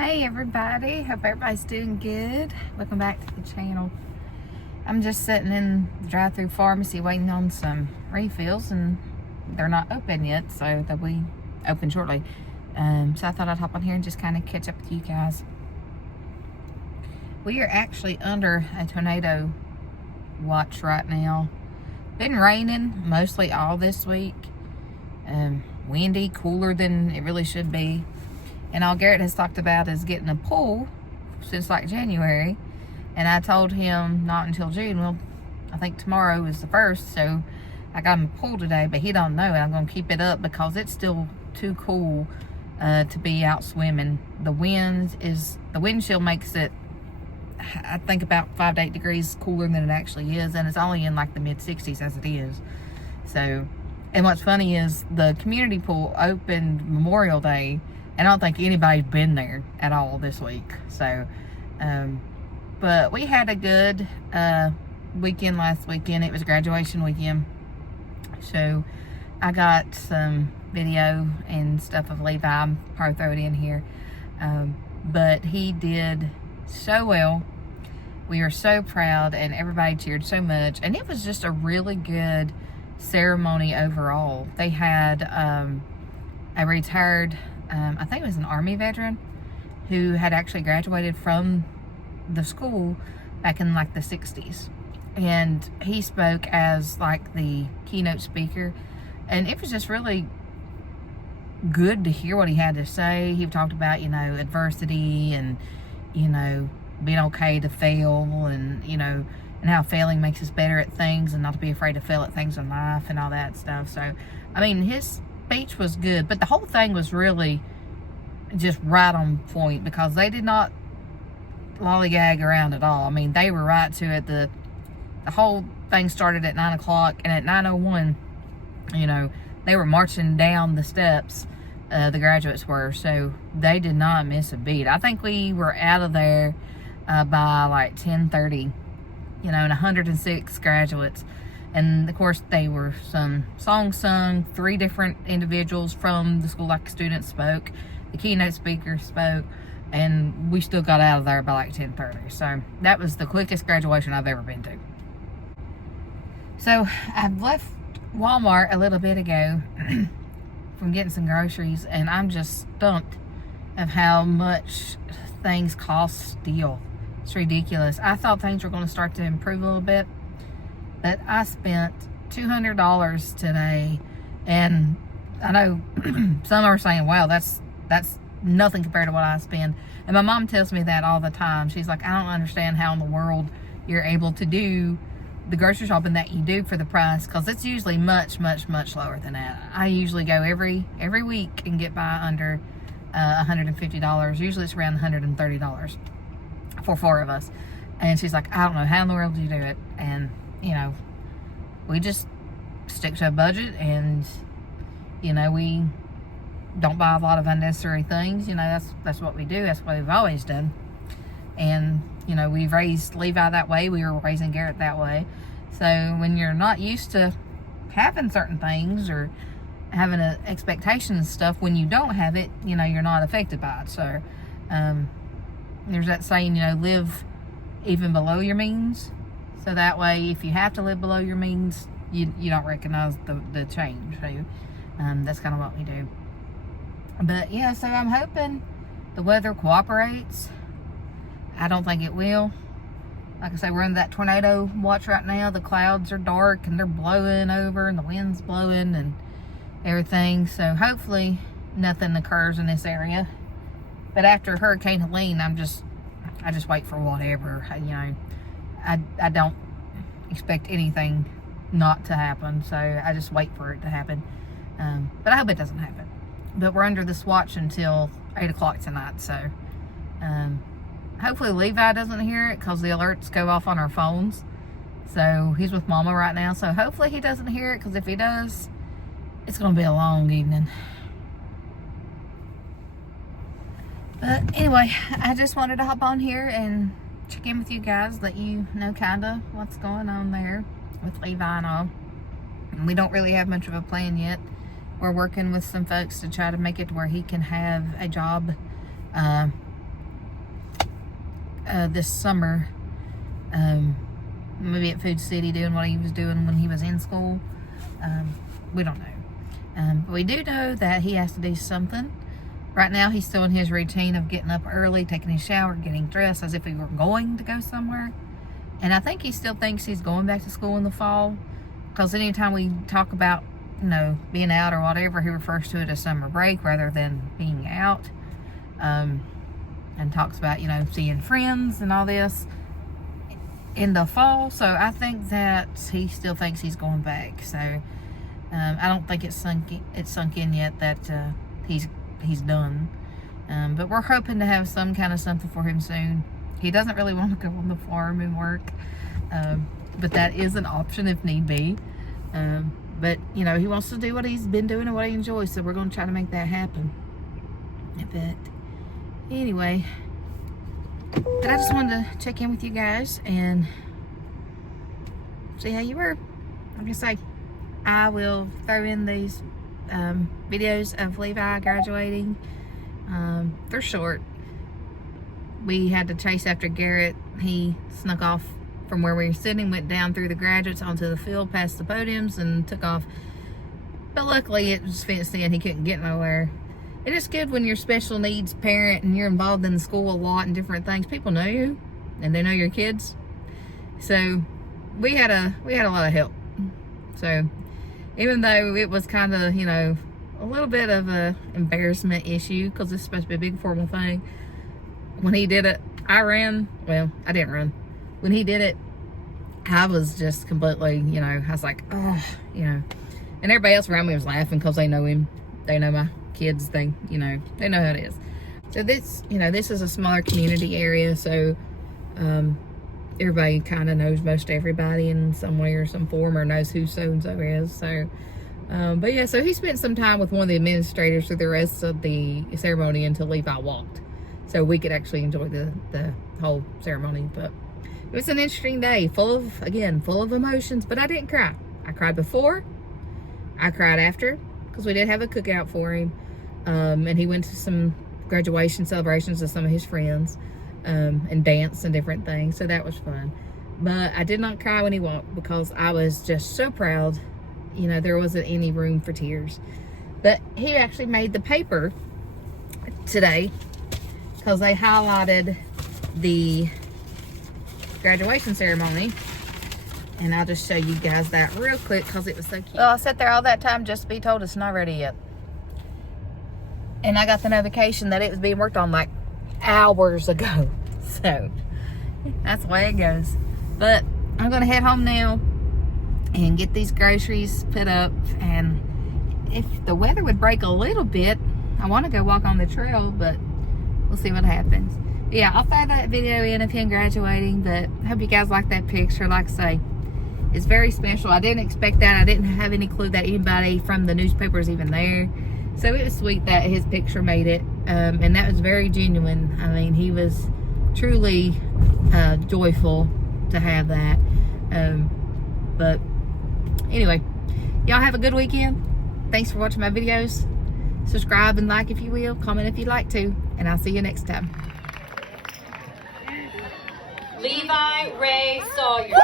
Hey everybody, hope everybody's doing good. Welcome back to the channel. I'm just sitting in the drive-through pharmacy waiting on some refills, and they're not open yet, so they'll be open shortly. So I thought I'd hop on here and just kind of catch up with you guys. We are actually under a tornado watch right now. Been raining mostly all this week. Windy, cooler than it really should be. And all Garrett has talked about is getting a pool since like January. And I told him not until June. Well, I think tomorrow is the 1st, so I got him a pool today, but he don't know. And I'm going to keep it up because it's still too cool to be out swimming. The wind chill makes it, I think, about 5 to 8 degrees cooler than it actually is. And it's only in like the mid 60s as it is. So, and what's funny is the community pool opened Memorial Day, and I don't think anybody's been there at all this week. So, but we had a good weekend last weekend. It was graduation weekend. So I got some video and stuff of Levi. I'll probably throw it in here. But he did so well. We were so proud, and everybody cheered so much. And it was just a really good ceremony overall. They had a retired, I think it was an Army veteran, who had actually graduated from the school back in like the 60s. And he spoke as like the keynote speaker. And it was just really good to hear what he had to say. He talked about, adversity and, being okay to fail, and, and how failing makes us better at things, and not to be afraid to fail at things in life and all that stuff. So, I mean, his speech was good, but the whole thing was really just right on point, because they did not lollygag around at all. I mean, they were right to it. The whole thing started at 9 o'clock, and at 9:01, they were marching down the steps. The graduates were, so they did not miss a beat. I think we were out of there by like 10:30, and 106 graduates. And of course, they were some songs sung. 3 different individuals from the school, like students, spoke. The keynote speaker spoke, and we still got out of there by like 10:30. So that was the quickest graduation I've ever been to. So I've left Walmart a little bit ago from getting some groceries, and I'm just stumped of how much things cost still. It's ridiculous. I thought things were going to start to improve a little bit, but I spent $200 today, and I know some are saying, wow, that's nothing compared to what I spend. And my mom tells me that all the time. She's like, I don't understand how in the world you're able to do the grocery shopping that you do for the price, because it's usually much, much, much lower than that. I usually go every week and get by under $150. Usually it's around $130 for 4 of us. And she's like, I don't know how in the world do you do it. And we just stick to a budget, and we don't buy a lot of unnecessary things. That's what we do. That's what we've always done. And we've raised Levi that way. We were raising Garrett that way. So when you're not used to having certain things or having an expectation and stuff, when you don't have it, you're not affected by it. So there's that saying, live even below your means. So that way, if you have to live below your means, you don't recognize the change. So that's kind of what we do. But yeah, so I'm hoping the weather cooperates. I don't think it will. Like I say, we're in that tornado watch right now. The clouds are dark, and they're blowing over, and the wind's blowing and everything. So hopefully nothing occurs in this area. But after Hurricane Helene, I just wait for whatever. I don't expect anything not to happen. So I just wait for it to happen. But I hope it doesn't happen. But we're under this watch until 8 o'clock tonight. So hopefully Levi doesn't hear it, because the alerts go off on our phones. So he's with Mama right now. So hopefully he doesn't hear it, because if he does, it's going to be a long evening. But anyway, I just wanted to hop on here and check in with you guys, let you know kind of what's going on there with Levi and all. And we don't really have much of a plan yet. We're working with some folks to try to make it to where he can have a job this summer. Maybe at Food City doing what he was doing when he was in school. We don't know. But we do know that he has to do something. Right now he's still in his routine of getting up early, taking his shower, getting dressed as if he were going to go somewhere. And I think he still thinks he's going back to school in the fall, because anytime we talk about, you know, being out or whatever, he refers to it as summer break rather than being out. And talks about, you know, seeing friends and all this in the fall. So I think that he still thinks he's going back. So I don't think it's sunk in yet that he's done. But we're hoping to have some kind of something for him soon. He doesn't really want to go on the farm and work, but that is an option if need be. But you know, he wants to do what he's been doing and what he enjoys, so we're going to try to make that happen. But anyway, but I just wanted to check in with you guys and see how you were. Like I say, I will throw in these videos of Levi graduating. They're short. We had to chase after Garrett. He snuck off from where we were sitting, went down through the graduates onto the field past the podiums and took off. But luckily it was fenced in. He couldn't get nowhere. It is good when you're a special needs parent and you're involved in the school a lot and different things. People know you and they know your kids. So we had a lot of help. So even though it was kind of, you know, a little bit of a embarrassment issue, because it's supposed to be a big formal thing, when he did it, I ran. Well, I didn't run. When he did it, I was just completely, you know, I was like, oh, you know. And everybody else around me was laughing because they know him. They know my kids. They, you know, they know how it is. So this, you know, this is a smaller community area. So everybody kind of knows most everybody in some way or some form, or knows who so-and-so is. So, but yeah, so he spent some time with one of the administrators through the rest of the ceremony until Levi walked. So we could actually enjoy the whole ceremony. But it was an interesting day, full of emotions, but I didn't cry. I cried before, I cried after, because we did have a cookout for him. And he went to some graduation celebrations with some of his friends, and danced and different things. So that was fun. But I did not cry when he walked, because I was just so proud. You know, there wasn't any room for tears. But he actually made the paper today, because they highlighted the graduation ceremony. And I'll just show you guys that real quick because it was so cute. Well, I sat there all that time just to be told it's not ready yet. And I got the notification that it was being worked on like hours ago. So that's the way it goes. But I'm going to head home now and get these groceries put up. And if the weather would break a little bit, I want to go walk on the trail, but we'll see what happens. But yeah, I'll throw that video in of him graduating, but I hope you guys like that picture. Like I say, it's very special. I didn't expect that. I didn't have any clue that anybody from the newspaper was even there. So it was sweet that his picture made it. And that was very genuine. I mean, he was truly joyful to have that. But anyway, y'all have a good weekend. Thanks for watching my videos. Subscribe and like if you will. Comment if you'd like to. And I'll see you next time. Levi Ray Sawyer.